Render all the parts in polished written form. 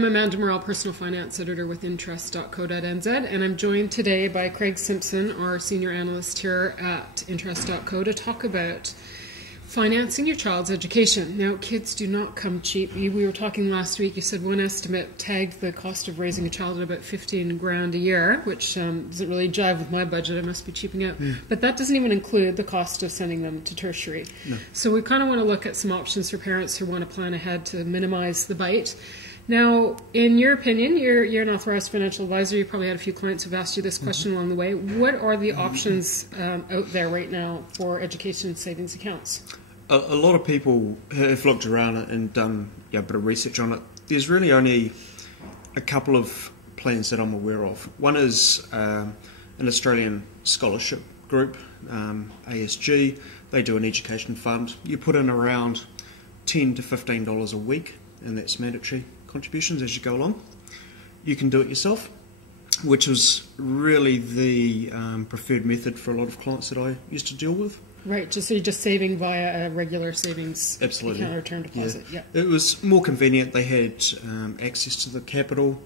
I'm Amanda Morrall, Personal Finance Editor with Interest.co.nz, and I'm joined today by Craig Simpson, our Senior Analyst here at Interest.co, to talk about financing your child's education. Now, kids do not come cheap. We were talking last week, you said one estimate tagged the cost of raising a child at about 15 grand a year, which doesn't really jive with my budget. I must be cheaping out. But that doesn't even include the cost of sending them to tertiary. No. So we kind of want to look at some options for parents who want to plan ahead to minimize the bite. Now, in your opinion, you're an authorized financial advisor. You probably had a few clients who've asked you this question along the way. What are the options out there right now for education savings accounts? A lot of people have looked around and done a bit of research on it. There's really only a couple of plans that I'm aware of. One is an Australian scholarship group, ASG. They do an education fund. You put in around $10 to $15 a week, and that's mandatory contributions as you go along. You can do it yourself, which was really the preferred method for a lot of clients that I used to deal with. Right, so you're just saving via a regular savings Absolutely. Account or term deposit. Yeah. It was more convenient. They had access to the capital.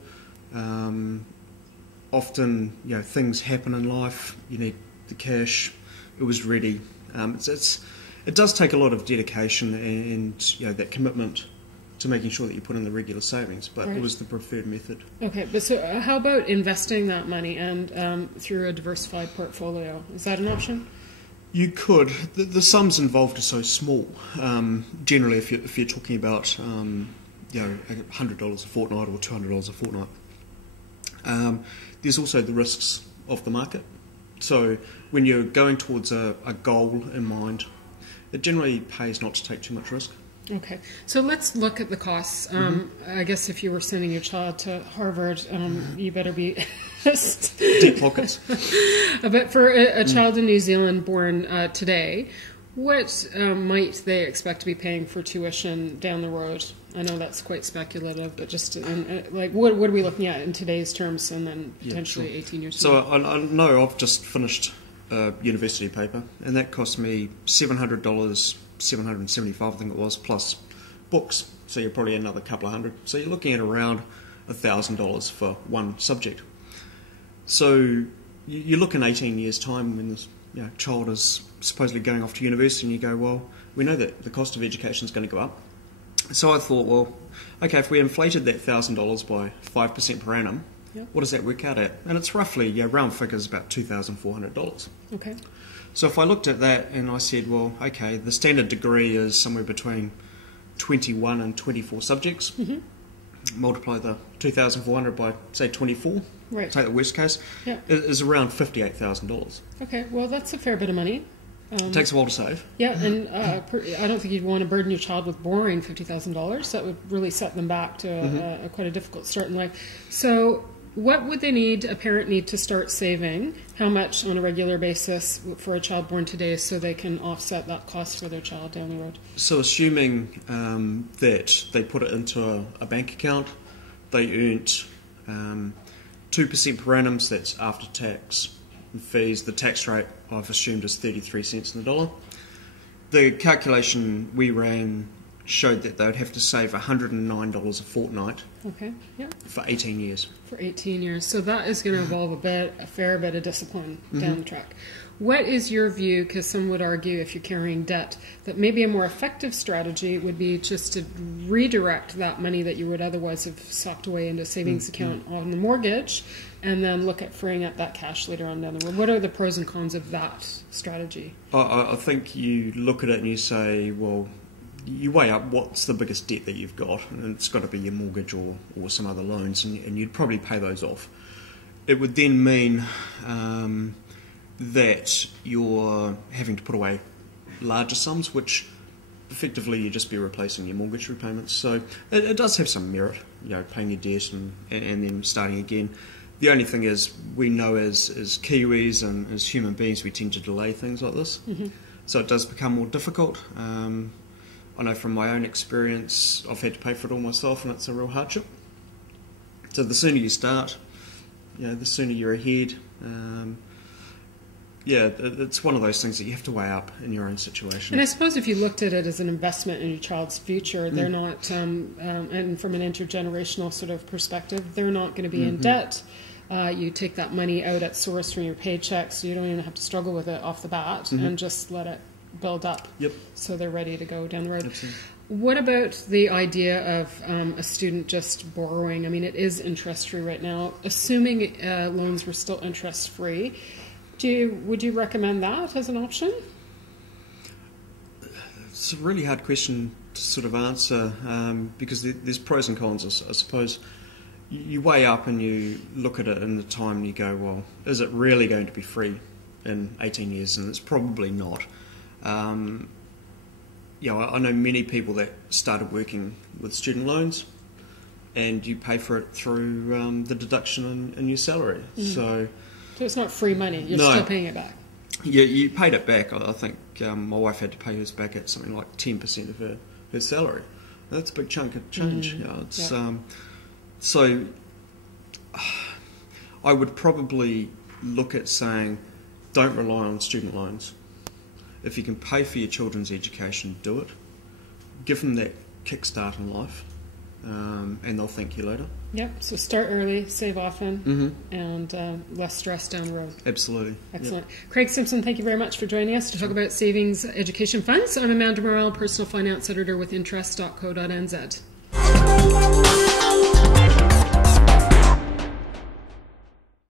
Often, things happen in life. You need the cash. It was ready. It does take a lot of dedication and that commitment to making sure that you put in the regular savings, but right. It was the preferred method. Okay, but so how about investing that money and through a diversified portfolio? Is that an option? You could. The sums involved are so small. Generally, if you're talking about $100 a fortnight or $200 a fortnight, there's also the risks of the market. So when you're going towards a goal in mind, it generally pays not to take too much risk. Okay, so let's look at the costs. I guess if you were sending your child to Harvard, you better be deep pockets. But for a child in New Zealand born today, what might they expect to be paying for tuition down the road? I know that's quite speculative, but just what are we looking at in today's terms, and then potentially 18 years? So I know I've just finished a university paper, and that cost me $700. $775, I think it was, plus books. So you're probably another couple of hundred. So you're looking at around $1,000 for one subject. So you look in 18 years' time when this child is supposedly going off to university, and you go, well, we know that the cost of education is going to go up. So I thought, well, okay, if we inflated that $1,000 by 5% per annum, what does that work out at? And it's roughly, round figures, about $2,400. Okay. So if I looked at that and I said, well, okay, the standard degree is somewhere between 21 and 24 subjects. Multiply the 2,400 by, say, 24. Right. Take the worst case. It is around $58,000. Okay, well, that's a fair bit of money. It takes a while to save. Yeah, and I don't think you'd want to burden your child with borrowing $50,000. That would really set them back to quite a difficult start in life. So what would a parent need to start saving? How much on a regular basis for a child born today so they can offset that cost for their child down the road? So assuming that they put it into a bank account, they earned 2% per annum, so that's after tax and fees. The tax rate I've assumed is 33 cents in the dollar. The calculation we ran showed that they would have to save $109 a fortnight for 18 years. For 18 years. So that is going to involve a fair bit of discipline down the track. What is your view, because some would argue if you're carrying debt, that maybe a more effective strategy would be just to redirect that money that you would otherwise have socked away into a savings account on the mortgage, and then look at freeing up that cash later on down the road? What are the pros and cons of that strategy? I think you look at it and you say, well, you weigh up what's the biggest debt that you've got, and it's got to be your mortgage or some other loans, and you'd probably pay those off. It would then mean that you're having to put away larger sums, which effectively you'd just be replacing your mortgage repayments. So it does have some merit, paying your debt and then starting again. The only thing is, we know as Kiwis and as human beings, we tend to delay things like this. So it does become more difficult. I know from my own experience, I've had to pay for it all myself, and it's a real hardship. So the sooner you start, the sooner you're ahead. yeah, it's one of those things that you have to weigh up in your own situation. And I suppose if you looked at it as an investment in your child's future, they're not, and from an intergenerational sort of perspective, they're not going to be in debt. You take that money out at source from your paycheck, so you don't even have to struggle with it off the bat, and just let it build up. Yep. So they're ready to go down the road. Absolutely. What about the idea of a student just borrowing? I mean, it is interest-free right now. Assuming loans were still interest-free, would you recommend that as an option? It's a really hard question to sort of answer because there's pros and cons, I suppose. You weigh up and you look at it in the time and you go, well, is it really going to be free in 18 years? And it's probably not. I know many people that started working with student loans, and you pay for it through the deduction in your salary. So it's not free money, you're still paying it back. Yeah, you paid it back. I think my wife had to pay hers back at something like 10% of her salary. That's a big chunk of change. So I would probably look at saying, don't rely on student loans. If you can pay for your children's education, do it. Give them that kickstart in life, and they'll thank you later. Yep, so start early, save often, and less stress down the road. Absolutely. Excellent. Yep. Craig Simpson, thank you very much for joining us to talk about savings education funds. I'm Amanda Morrall, Personal Finance Editor with Interest.co.nz.